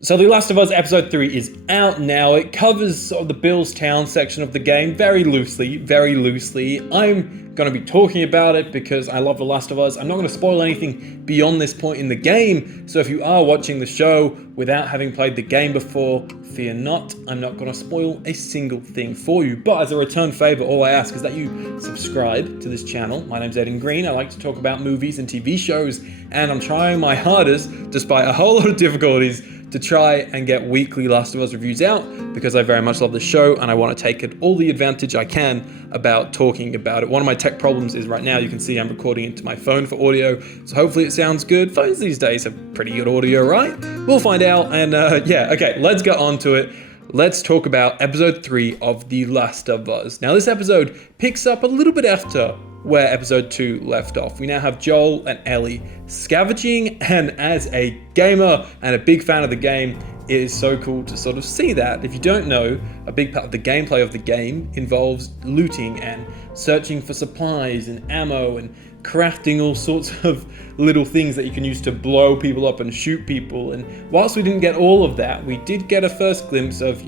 So The Last of Us Episode 3 is out now. It covers sort of the Bill's Town section of the game very loosely, very loosely. I'm going to be talking about it because I love The Last of Us. I'm not going to spoil anything beyond this point in the game, so if you are watching the show without having played the game before, fear not, I'm not going to spoil a single thing for you. But as a return favour, all I ask is that you subscribe to this channel. My name's Eden Green. I like to talk about movies and TV shows, and I'm trying my hardest, despite a whole lot of difficulties, to try and get weekly Last of Us reviews out because I very much love the show and I want to take it all the advantage I can about talking about it. One of my tech problems is right now you can see I'm recording into my phone for audio, so hopefully it sounds good. Phones these days have pretty good audio, right? We'll find out, and okay, let's get on to it. Let's talk about episode 3 of The Last of Us. Now this episode picks up a little bit after where episode 2 left off. We now have Joel and Ellie scavenging, and as a gamer and a big fan of the game, it is so cool to sort of see that. If you don't know, a big part of the gameplay of the game involves looting and searching for supplies and ammo and crafting all sorts of little things that you can use to blow people up and shoot people. And whilst we didn't get all of that, we did get a first glimpse of,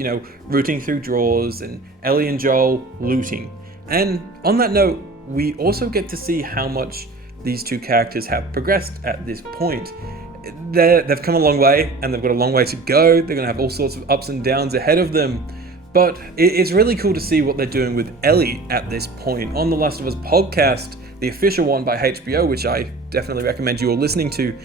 rooting through drawers and Ellie and Joel looting. And on that note, we also get to see how much these two characters have progressed at this point. They've come a long way, and they've got a long way to go. They're going to have all sorts of ups and downs ahead of them. But it's really cool to see what they're doing with Ellie at this point. On the Last of Us podcast, the official one by HBO, which I definitely recommend you all listening to,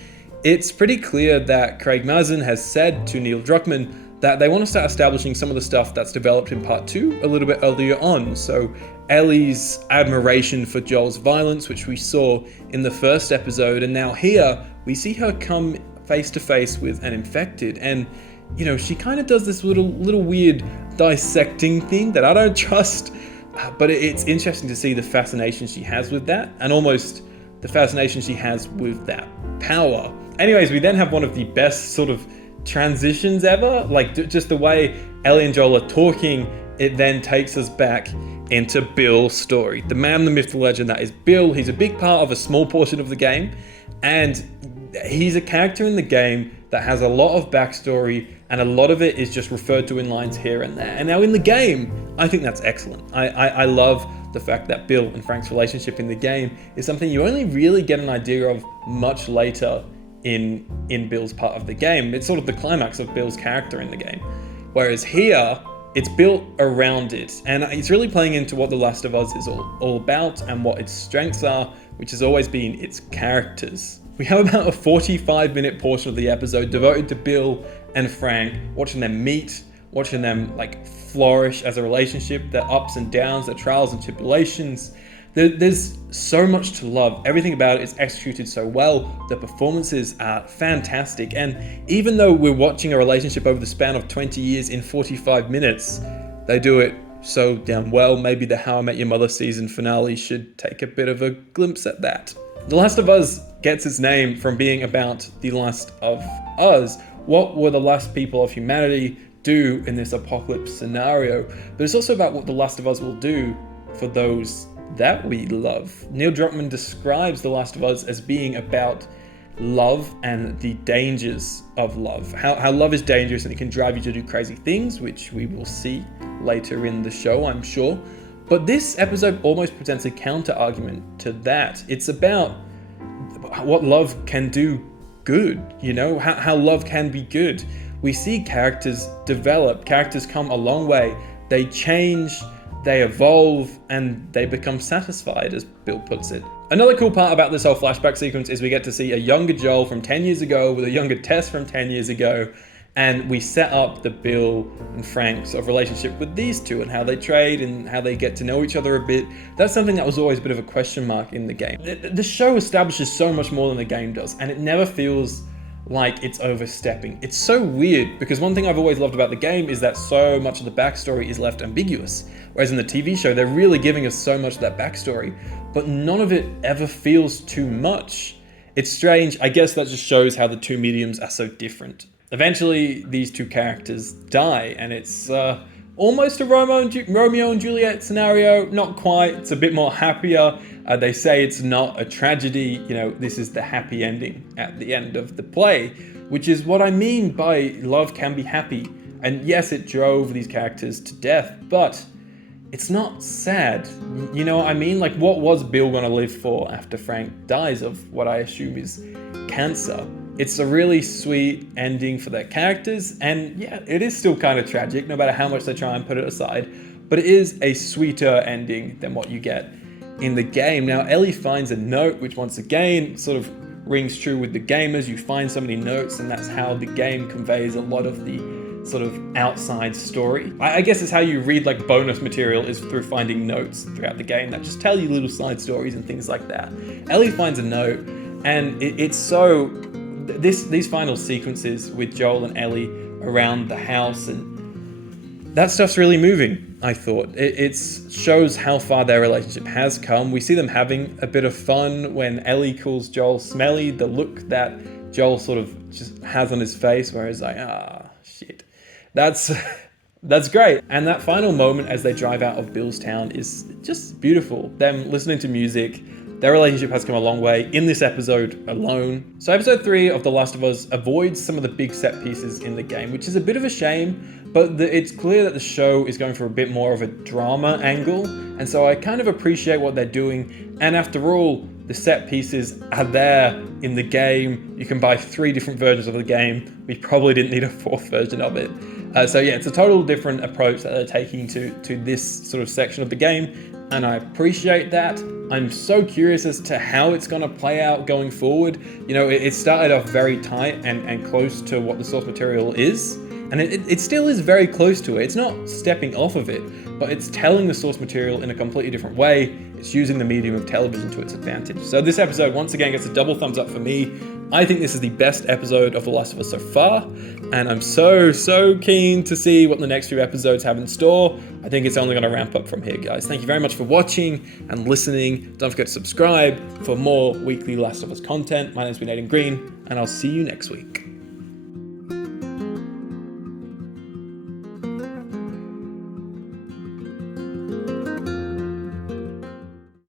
it's pretty clear that Craig Mazin has said to Neil Druckmann that they want to start establishing some of the stuff that's developed in part 2 a little bit earlier on. So Ellie's admiration for Joel's violence, which we saw in the first episode, and now here we see her come face to face with an infected, and she kind of does this little weird dissecting thing that I don't trust, but it's interesting to see the fascination she has with that, and almost the fascination she has with that power. Anyways, we then have one of the best sort of transitions ever, like just the way Ellie and Joel are talking. It then takes us back into Bill's story, the man, the myth, the legend that is Bill. He's a big part of a small portion of the game, and he's a character in the game that has a lot of backstory, and a lot of it is just referred to in lines here and there. And now in the game, I think that's excellent. I love the fact that Bill and Frank's relationship in the game is something you only really get an idea of much later in Bill's part of the game. It's sort of the climax of Bill's character in the game. Whereas here, it's built around it, and it's really playing into what The Last of Us is all about and what its strengths are, which has always been its characters. We have about a 45-minute portion of the episode devoted to Bill and Frank, watching them meet, watching them flourish as a relationship, their ups and downs, their trials and tribulations. There's so much to love. Everything about it is executed so well. The performances are fantastic. And even though we're watching a relationship over the span of 20 years in 45 minutes, they do it so damn well. Maybe the How I Met Your Mother season finale should take a bit of a glimpse at that. The Last of Us gets its name from being about the last of us. What were the last people of humanity do in this apocalypse scenario? But it's also about what The Last of Us will do for those that we love. Neil Druckmann describes The Last of Us as being about love and the dangers of love. How love is dangerous and it can drive you to do crazy things, which we will see later in the show, I'm sure. But this episode almost presents a counter-argument to that. It's about what love can do good, how love can be good. We see characters develop, characters come a long way, they change, they evolve, and they become satisfied, as Bill puts it. Another cool part about this whole flashback sequence is we get to see a younger Joel from 10 years ago with a younger Tess from 10 years ago, and we set up the Bill and Frank sort of relationship with these two and how they trade and how they get to know each other a bit. That's something that was always a bit of a question mark in the game. The show establishes so much more than the game does, and it never feels like it's overstepping. It's so weird because one thing I've always loved about the game is that so much of the backstory is left ambiguous. Whereas in the TV show, they're really giving us so much of that backstory, but none of it ever feels too much. It's strange. I guess that just shows how the two mediums are so different. Eventually, these two characters die, and it's almost a Romeo and Juliet scenario. Not quite. It's a bit more happier. They say it's not a tragedy, this is the happy ending at the end of the play, which is what I mean by love can be happy. And yes, it drove these characters to death, but it's not sad. You know what I mean? Like, what was Bill gonna live for after Frank dies of what I assume is cancer? It's a really sweet ending for their characters, and yeah, it is still kind of tragic, no matter how much they try and put it aside, but it is a sweeter ending than what you get in the game. Now, Ellie finds a note, which once again sort of rings true with the gamers. You find so many notes, and that's how the game conveys a lot of the sort of outside story. I guess it's how you read like bonus material, is through finding notes throughout the game that just tell you little side stories and things like that. Ellie finds a note, and it's so... These final sequences with Joel and Ellie around the house, and that stuff's really moving, I thought. It shows how far their relationship has come. We see them having a bit of fun when Ellie calls Joel smelly, the look that Joel sort of just has on his face where he's like, shit. That's great. And that final moment as they drive out of Billstown is just beautiful. Them listening to music. Their relationship has come a long way in this episode alone. So episode 3 of The Last of Us avoids some of the big set pieces in the game, which is a bit of a shame, but it's clear that the show is going for a bit more of a drama angle, and so I kind of appreciate what they're doing. And after all, the set pieces are there in the game. You can buy 3 different versions of the game. We probably didn't need a 4th version of it. So yeah, it's a total different approach that they're taking to this sort of section of the game, and I appreciate that. I'm so curious as to how it's going to play out going forward. It started off very tight and close to what the source material is, and it still is very close to it. It's not stepping off of it, but it's telling the source material in a completely different way. It's using the medium of television to its advantage. So this episode, once again, gets a double thumbs up for me. I think this is the best episode of The Last of Us so far, and I'm so keen to see what the next few episodes have in store. I think it's only going to ramp up from here, guys. Thank you very much for watching and listening. Don't forget to subscribe for more weekly Last of Us content. My name's been Aiden Green, and I'll see you next week.